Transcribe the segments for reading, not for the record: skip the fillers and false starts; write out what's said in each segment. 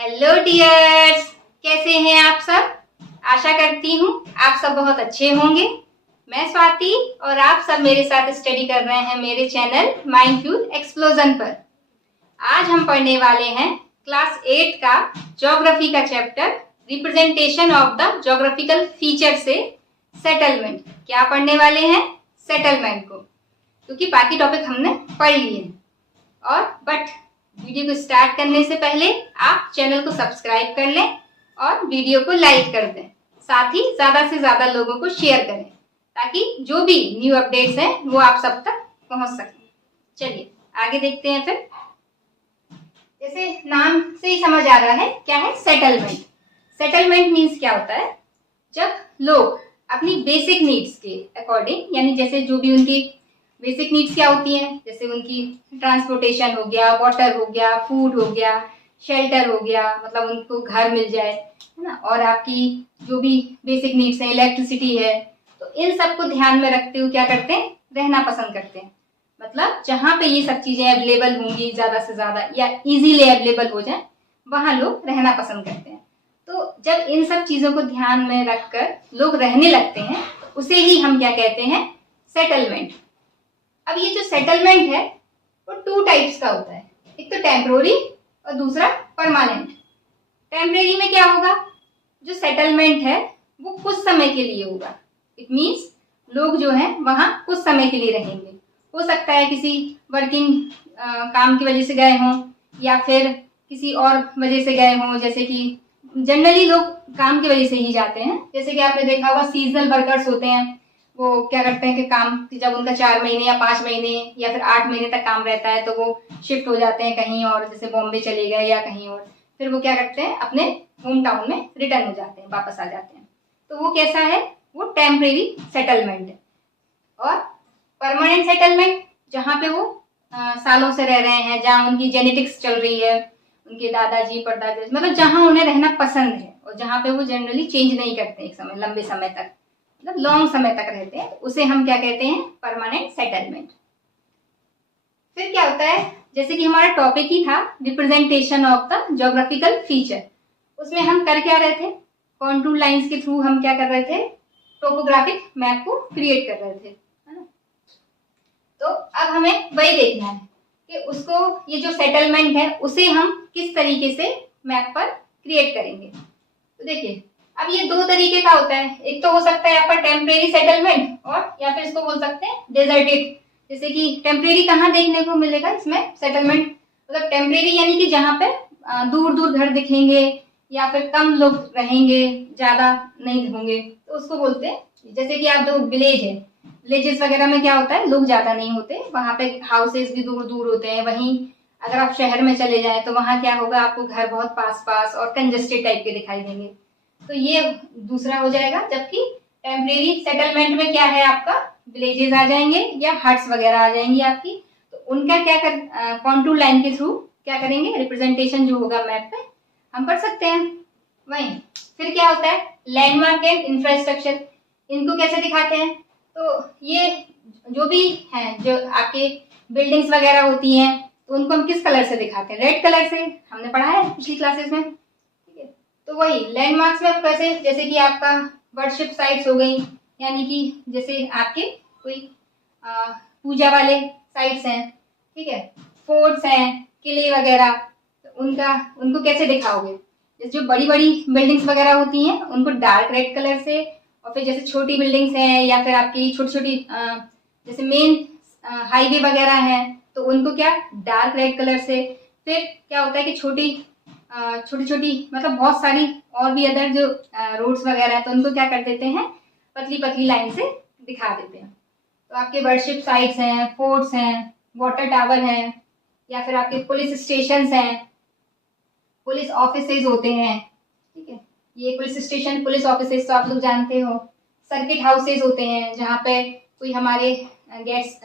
Hello dears, कैसे हैं आप सब। आशा करती हूँ आप सब बहुत अच्छे होंगे। मैं स्वाति और आप सब मेरे साथ स्टडी कर रहे हैं मेरे चैनल माइंडफुल एक्सप्लोजन पर। आज हम पढ़ने वाले हैं क्लास 8 का ज्योग्राफी का chapter representation of the geographical feature से सेटलमेंट। क्या पढ़ने वाले हैं? सेटलमेंट को, क्योंकि बाकी टॉपिक हमने पढ़ लिए और वीडियो को स्टार्ट करने से पहले आप चैनल को सब्सक्राइब कर लें और वीडियो को लाइक कर दें। साथ ही ज़्यादा से ज़्यादा लोगों को शेयर करें ताकि जो भी न्यू अपडेट्स हैं वो आप सब तक पहुंच सकें। चलिए आगे देखते हैं। फिर जैसे नाम से ही समझ आ रहा है क्या है सेटलमेंट। सेटलमेंट मीन्स क्या होता है? जब लोग अपनी बेसिक नीड्स के अकॉर्डिंग, यानी जैसे जो भी उनकी बेसिक नीड्स क्या होती हैं, जैसे उनकी ट्रांसपोर्टेशन हो गया, वाटर हो गया, फूड हो गया, शेल्टर हो गया, मतलब उनको घर मिल जाए, है ना, और आपकी जो भी बेसिक नीड्स हैं, इलेक्ट्रिसिटी है, तो इन सबको ध्यान में रखते हुए क्या करते हैं? रहना पसंद करते हैं। मतलब जहाँ पे ये सब चीजें अवेलेबल होंगी ज्यादा से ज्यादा या इजीली अवेलेबल हो जाए, वहां लोग रहना पसंद करते हैं। तो जब इन सब चीजों को ध्यान में रखकर लोग रहने लगते हैं, उसे ही हम क्या कहते हैं? सेटलमेंट। अब ये जो सेटलमेंट है वो 2 टाइप्स का होता है, एक तो टेम्पोररी और दूसरा परमानेंट। टेम्परेरी में क्या होगा? जो सेटलमेंट है वो कुछ समय के लिए होगा। इट मीन्स लोग जो हैं वहां कुछ समय के लिए रहेंगे। हो सकता है किसी वर्किंग काम की वजह से गए हों या फिर किसी और वजह से गए हों, जैसे कि जनरली लोग काम की वजह से ही जाते हैं। जैसे कि आपने देखा होगा सीजनल वर्कर्स होते हैं, वो क्या करते हैं कि काम जब उनका 4 महीने या 5 महीने या फिर 8 महीने तक काम रहता है तो वो शिफ्ट हो जाते हैं कहीं और, जैसे बॉम्बे चले गए या कहीं और, फिर वो क्या करते हैं अपने होम टाउन में रिटर्न हो जाते हैं, वापस आ जाते हैं। तो वो कैसा है? वो टेम्परेरी सेटलमेंट है। और परमानेंट सेटलमेंट जहाँ पे वो सालों से रह रहे हैं, जहाँ उनकी जेनेटिक्स चल रही है, उनके दादाजी परदादा, मतलब जहाँ उन्हें रहना पसंद है और जहाँ पे वो जनरली चेंज नहीं करते एक समय, लंबे समय तक, मतलब लॉन्ग समय तक रहते हैं, उसे हम क्या कहते हैं? Permanent settlement. फिर क्या होता है? जैसे कि हमारा टॉपिक ही था representation of the geographical feature, उसमें हम कर क्या रहे थे? कॉन्टूर लाइंस के थ्रू हम क्या कर रहे थे? टोपोग्राफिक मैप को क्रिएट कर रहे थे, है ना। तो अब हमें वही देखना है कि उसको, ये जो सेटलमेंट है उसे हम किस तरीके से मैप पर क्रिएट करेंगे। तो देखिए अब ये 2 तरीके का होता है। एक तो हो सकता है आपका टेम्परेरी सेटलमेंट, और या फिर इसको बोल सकते हैं डेजर्टेड। जैसे कि टेम्परेरी कहाँ देखने को मिलेगा इसमें सेटलमेंट? मतलब टेम्परेरी यानी कि जहाँ पे दूर दूर घर दिखेंगे या फिर कम लोग रहेंगे, ज्यादा नहीं होंगे, तो उसको बोलते हैं। जैसे कि आप दो विलेज है, विलेजेस वगैरह में क्या होता है? लोग ज्यादा नहीं होते, वहां पे हाउसेस भी दूर दूर होते हैं। वहीं अगर आप शहर में चले जाए तो वहां क्या होगा? आपको घर बहुत पास पास और कंजेस्टेड टाइप के दिखाई देंगे। तो ये दूसरा हो जाएगा। जबकि टेम्परेरी सेटलमेंट में क्या है? आपका विलेजेस आ जाएंगे या हट्स वगैरह आ जाएंगी आपकी। तो उनका क्या कर, कॉन्टूर लाइन के थ्रू क्या करेंगे? रिप्रेजेंटेशन जो होगा मैप पे हम कर सकते हैं। वहीं फिर क्या होता है? लैंडमार्क एंड इंफ्रास्ट्रक्चर, इनको कैसे दिखाते हैं? तो ये जो भी है, जो आपके बिल्डिंग्स वगैरह होती हैं, तो उनको हम किस कलर से दिखाते हैं? रेड कलर से, हमने पढ़ा है पिछली क्लासेस में। तो वही लैंडमार्क्स में कैसे? जैसे कि आपका वर्शिप साइट्स हो गई, यानी कि जैसे आपके कोई पूजा वाले साइट्स हैं, ठीक है, फोर्ट्स हैं, किले वगैरह, तो उनको कैसे दिखाओगे? जैसे जो बड़ी बड़ी बिल्डिंग्स वगैरह होती हैं उनको डार्क रेड कलर से, और फिर जैसे छोटी बिल्डिंग्स हैं या फिर आपकी छोटी छोटी जैसे मेन हाईवे वगैरह है तो उनको क्या? डार्क रेड कलर से। फिर क्या होता है कि छोटी छोटी, मतलब बहुत सारी और भी अदर जो रोड्स वगैरह है तो उनको क्या कर देते हैं? पतली पतली लाइन से दिखा देते हैं। तो आपके वर्शिप साइट्स हैं, फोर्ट्स हैं, वाटर टावर हैं, या फिर आपके पुलिस स्टेशन हैं, पुलिस ऑफिसेज होते हैं, ठीक है, ये पुलिस स्टेशन, पुलिस ऑफिसेज तो आप लोग जानते हो। सर्किट हाउसेज होते हैं जहाँ पे कोई हमारे गेस्ट,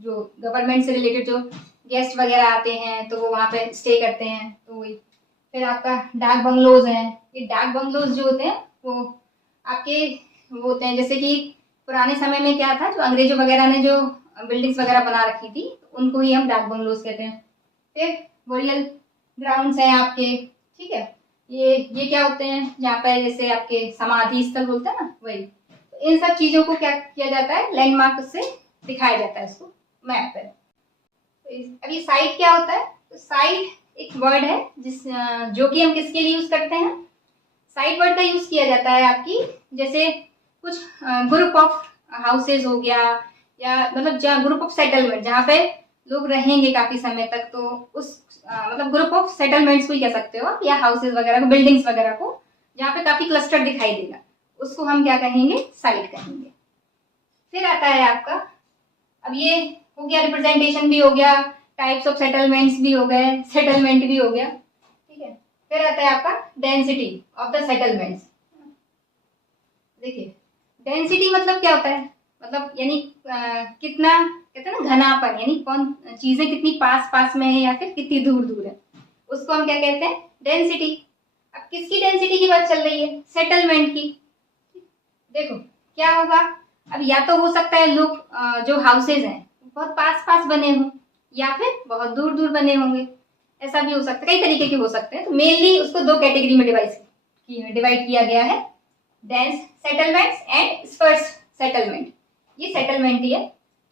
जो गवर्नमेंट से रिलेटेड जो गेस्ट वगैरह आते हैं तो वो वहाँ पे स्टे करते हैं, तो वही। फिर आपका डाक बंगलोज हैं। ये डाक बंगलोज जो होते हैं वो आपके वो होते हैं, जैसे कि पुराने समय में क्या था, जो अंग्रेजों वगैरह ने जो बिल्डिंग्स वगैरह बना रखी थी उनको ही हम डाक बंगलोज कहते हैं। फिर बोरियल ग्राउंड्स हैं आपके, ठीक है, ये क्या होते हैं, जहाँ पर जैसे आपके समाधि स्थल बोलते हैं ना, वही। तो इन सब चीजों को क्या किया जाता है, लैंडमार्क से दिखाया जाता है इसको मैप पर। तो अभी साइट क्या होता है, तो साइट एक वर्ड है जो कि हम किसके लिए यूज करते हैं, साइट वर्ड का यूज किया जाता है आपकी जैसे कुछ ग्रुप ऑफ हाउसेज हो गया, या मतलब ग्रुप ऑफ सेटलमेंट जहाँ पे लोग रहेंगे काफी समय तक, तो उस मतलब ग्रुप ऑफ सेटलमेंट्स को ही कह सकते हो, या हाउसेज वगैरह को, बिल्डिंग्स वगैरह को, जहाँ पे काफी क्लस्टर दिखाई देगा, उसको हम क्या कहेंगे, साइट कहेंगे। फिर आता है आपका, अब ये हो गया रिप्रेजेंटेशन भी हो गया, टाइप्स ऑफ सेटलमेंट्स भी हो गए, सेटलमेंट भी हो गया, ठीक है। फिर आता है आपका डेंसिटी ऑफ द सेटलमेंट्स। देखिए डेंसिटी मतलब क्या होता है, मतलब यानी कितना, कहते हैं ना घनापन, यानी कौन चीजें कितनी पास पास में है या फिर कितनी दूर दूर है, उसको हम क्या कहते हैं, डेंसिटी। अब किसकी डेंसिटी की बात चल रही है, सेटलमेंट की। देखो क्या होगा, अब या तो हो सकता है लोग जो हाउसेज हैं बहुत पास पास बने हों, या फिर बहुत दूर दूर बने होंगे, ऐसा भी हो सकता है, कई तरीके के हो सकते हैं। तो मेनली उसको दो कैटेगरी में डिवाइड किया गया है, dense settlements and Spurs settlement. ये सेटलमेंट ही है।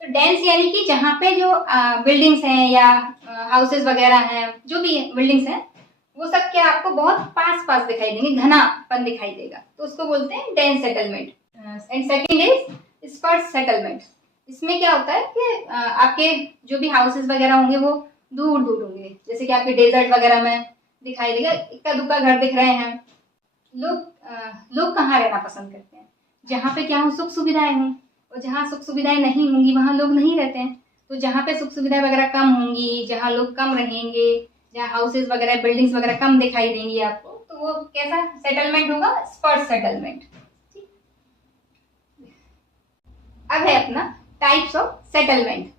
तो डेंस यानी कि जहाँ पे जो बिल्डिंग्स हैं या हाउसेज वगैरह हैं, जो भी बिल्डिंग्स हैं, वो सब क्या आपको बहुत पास पास दिखाई देंगे, घनापन दिखाई देगा, तो उसको बोलते हैं dense settlement. And second is Spurs settlement. इसमें क्या होता है कि आपके जो भी हाउसेज वगैरह होंगे वो दूर दूर होंगे, जैसे कि आपके डेजर्ट वगैरह में दिखाई देगा, इक्का दुक्का घर दिख रहे हैं। लोग कहाँ रहना पसंद करते हैं, जहाँ पे क्या हो, सुख सुविधाएं हों, और जहाँ सुख सुविधाएं नहीं होंगी वहां लोग नहीं रहते हैं। तो जहाँ पे सुख सुविधाएं वगैरह कम होंगी, जहाँ लोग कम रहेंगे, जहाँ हाउसेज वगैरह बिल्डिंग्स वगैरह कम दिखाई देंगी आपको, तो वो कैसा सेटलमेंट होगा, स्पर्स सेटलमेंट। अब है अपना टाइप्स ऑफ सेटलमेंट।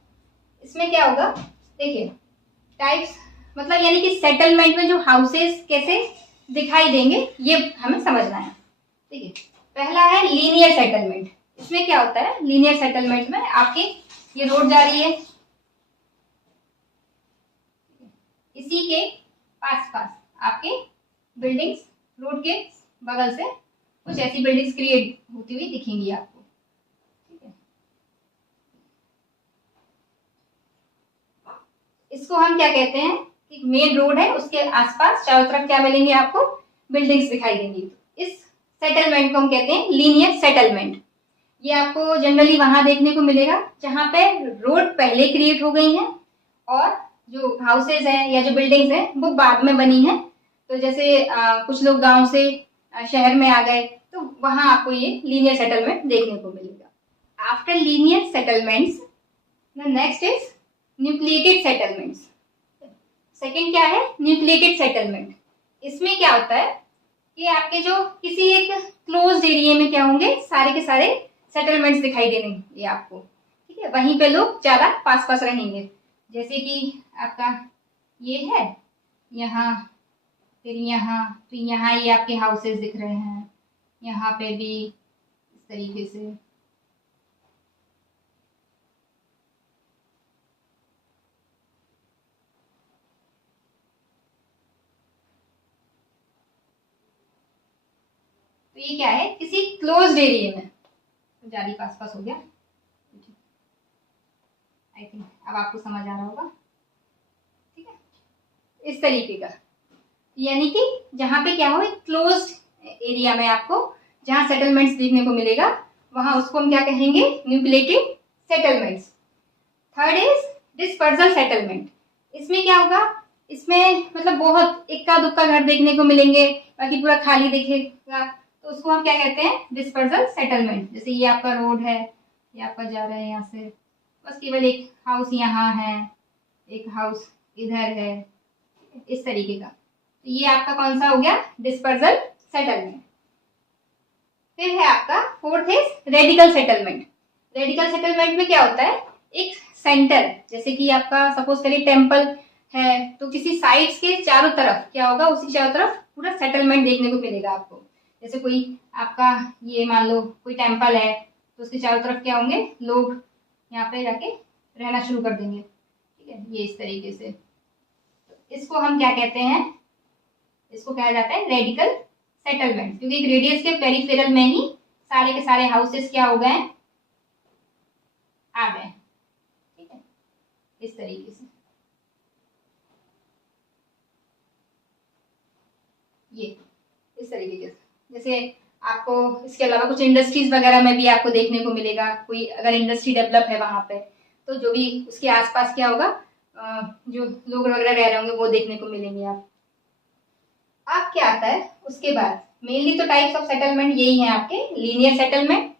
इसमें क्या होगा, देखिए टाइप्स मतलब यानी कि सेटलमेंट में जो हाउसेस कैसे दिखाई देंगे ये हमें समझना है। ठीक है, पहला है लीनियर सेटलमेंट। इसमें क्या होता है, लीनियर सेटलमेंट में आपकी ये रोड जा रही है, इसी के पास पास आपके बिल्डिंग्स रोड के बगल से कुछ ऐसी बिल्डिंग्स क्रिएट होती हुई दिखेंगी आपको। ठीक है, इसको हम क्या कहते हैं कि मेन रोड है, उसके आसपास चारों तरफ क्या मिलेंगे आपको, बिल्डिंग्स दिखाई देंगी। इस सेटलमेंट को हम कहते हैं लीनियर सेटलमेंट। ये आपको जनरली वहां देखने को मिलेगा जहां पे रोड पहले क्रिएट हो गई है और जो हाउसेज हैं या जो बिल्डिंग्स हैं वो बाद में बनी है। तो जैसे कुछ लोग गांव से शहर में आ गए, तो वहां आपको ये लीनियर सेटलमेंट देखने को मिलेगा। After linear settlements the next is nucleated settlements. Second क्या है, न्यूक्लिएटेड सेटलमेंट। इसमें क्या होता है कि आपके जो किसी एक क्लोज एरिया में क्या होंगे, सारे के सारे सेटलमेंट्स दिखाई देंगे आपको। ठीक है, वहीं पे लोग ज्यादा पास पास रहेंगे, जैसे कि आपका ये है यहाँ, फिर यहाँ, तो यहाँ ये आपके हाउसेस दिख रहे हैं, यहाँ पे भी इस तरीके से। तो ये क्या है, किसी क्लोज्ड एरिया में, तो ज्यादा पास पास हो गया। आई थिंक अब आपको समझ आ रहा होगा। ठीक है, इस तरीके का, यानी कि जहां पे क्या हो, क्लोज्ड एरिया में आपको जहां सेटलमेंट्स देखने को मिलेगा, वहां उसको हम क्या कहेंगे, nucleated settlements. Third is dispersal settlement. इसमें क्या होगा, इसमें मतलब बहुत इक्का दुक्का घर देखने को मिलेंगे, बाकी पूरा खाली दिखेगा, तो उसको हम क्या कहते हैं, डिस्पर्सल सेटलमेंट। जैसे ये आपका रोड है, ये आपका जा रहा है यहाँ से, बस केवल एक हाउस यहाँ है, एक हाउस इधर है, इस तरीके का। तो ये आपका कौन सा हो गया, डिस्पर्सल सेटलमेंट। फिर है आपका fourth is radical settlement. Radical settlement में क्या होता है, एक सेंटर, जैसे कि आपका सपोज करिए टेम्पल है, तो किसी साइड्स के चारों तरफ क्या होगा, उसी चारों तरफ पूरा सेटलमेंट देखने को मिलेगा आपको। जैसे कोई आपका ये मान लो कोई टेम्पल है, तो उसके चारों तरफ क्या होंगे, लोग यहाँ पे जाके रहना शुरू कर देंगे। ठीक है, ये इस तरीके से, इसको हम क्या कहते हैं, इसको कहा जाता है रेडिकल सेटलमेंट, क्योंकि एक रेडियस के पेरिफेरल में ही सारे के सारे हाउसेस क्या हो गए, आ गए। ठीक है, इस तरीके से ये इस तरीके के, जैसे आपको इसके अलावा कुछ इंडस्ट्रीज वगैरह में भी आपको देखने को मिलेगा। कोई अगर इंडस्ट्री डेवलप है वहां पे, तो जो भी उसके आसपास क्या होगा, जो लोग वगैरह रह रहे होंगे वो देखने को मिलेंगे आप। अब क्या आता है उसके बाद, मेनली तो टाइप्स ऑफ सेटलमेंट यही है आपके, linear settlement,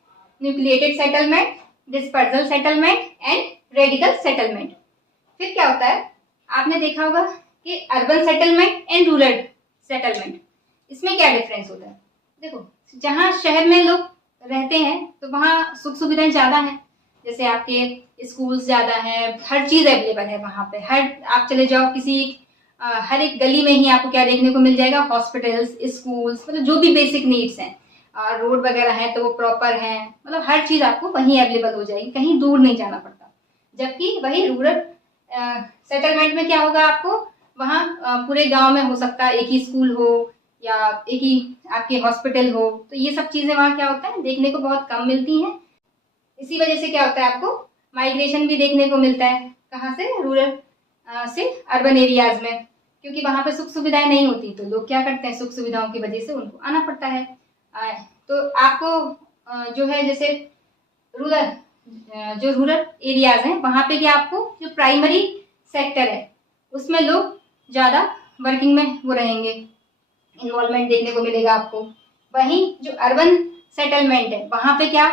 nucleated settlement, dispersal settlement and radical settlement. फिर क्या होता है, आपने देखा होगा कि urban settlement and rural settlement, इसमें क्या डिफरेंस होता है। देखो, जहाँ शहर में लोग रहते हैं तो वहाँ सुख सुविधाएं ज्यादा हैं, जैसे आपके स्कूल्स ज्यादा हैं, हर चीज अवेलेबल है वहां पे। आप चले जाओ किसी हर एक गली में ही आपको क्या देखने को मिल जाएगा, हॉस्पिटल्स, स्कूल्स, मतलब जो भी बेसिक नीड्स हैं, रोड वगैरह है तो वो प्रॉपर है, मतलब हर चीज आपको वहीं अवेलेबल हो जाएगी, कहीं दूर नहीं जाना पड़ता। जबकि वही रूरल सेटलमेंट में क्या होगा, आपको वहाँ पूरे गांव में हो सकता है एक ही स्कूल हो या एक ही आपके हॉस्पिटल हो, तो ये सब चीजें वहाँ क्या होता है देखने को बहुत कम मिलती हैं। इसी वजह से क्या होता है, आपको माइग्रेशन भी देखने को मिलता है, कहाँ से, रूरल से अर्बन एरियाज में, क्योंकि वहां पे सुख सुविधाएं नहीं होती, तो लोग क्या करते हैं, सुख सुविधाओं की वजह से उनको आना पड़ता है। तो आपको जो है जैसे रूरल जो रूरल एरियाज हैं वहां पे क्या आपको जो प्राइमरी सेक्टर है उसमें लोग ज्यादा वर्किंग में वो रहेंगे, इन्वॉल्वमेंट देखने को मिलेगा आपको। वहीं जो अर्बन सेटलमेंट है वहां पे क्या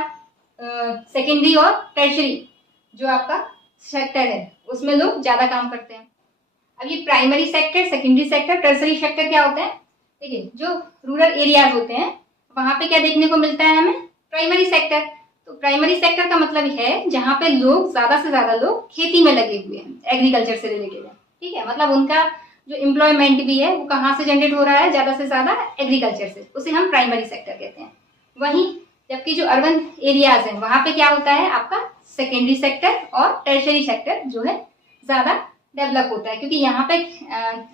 सेकेंडरी और टर्शरी जो आपका सेक्टर है उसमें लोग ज्यादा काम करते हैं। अब ये primary sector, secondary sector, tertiary sector क्या होता है, देखिए जो रूरल एरियाज होते हैं वहां पे क्या देखने को मिलता है हमें, प्राइमरी सेक्टर। तो प्राइमरी सेक्टर का मतलब है जहाँ पे लोग ज्यादा से ज्यादा लोग खेती में लगे हुए हैं, एग्रीकल्चर से रिलेटेड है। ठीक है, मतलब उनका जो एम्प्लॉयमेंट भी है वो कहाँ से जनरेट हो रहा है, ज्यादा से ज्यादा एग्रीकल्चर से, उसे हम प्राइमरी सेक्टर कहते हैं। वहीं जबकि जो अर्बन एरियाज है वहां पे क्या होता है आपका सेकेंडरी सेक्टर और टर्शरी सेक्टर जो है ज्यादा डेवलप होता है, क्योंकि यहाँ पे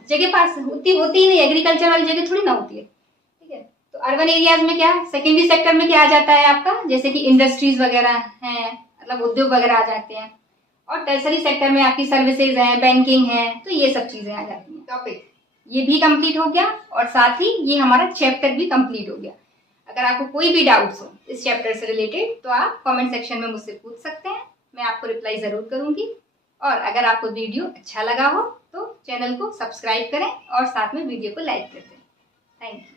जगह पास होती ही नहीं, एग्रीकल्चर वाली जगह थोड़ी ना होती है। ठीक है, तो अर्बन एरियाज में क्या, सेकेंडरी सेक्टर में क्या आ जाता है आपका, जैसे कि इंडस्ट्रीज वगैरह हैं, मतलब उद्योग वगैरह आ जाते हैं, और टर्सरी सेक्टर में आपकी सर्विसेज है, बैंकिंग है, तो ये सब चीजें आ जाती हैं। टॉपिक ये भी कंप्लीट हो गया और साथ ही ये हमारा चैप्टर भी कंप्लीट हो गया। अगर आपको कोई भी डाउट्स हो इस चैप्टर से रिलेटेड तो आप कमेंट सेक्शन में मुझसे पूछ सकते हैं, मैं आपको रिप्लाई जरूर करूंगी। और अगर आपको वीडियो अच्छा लगा हो तो चैनल को सब्सक्राइब करें और साथ में वीडियो को लाइक कर दें। Thank you.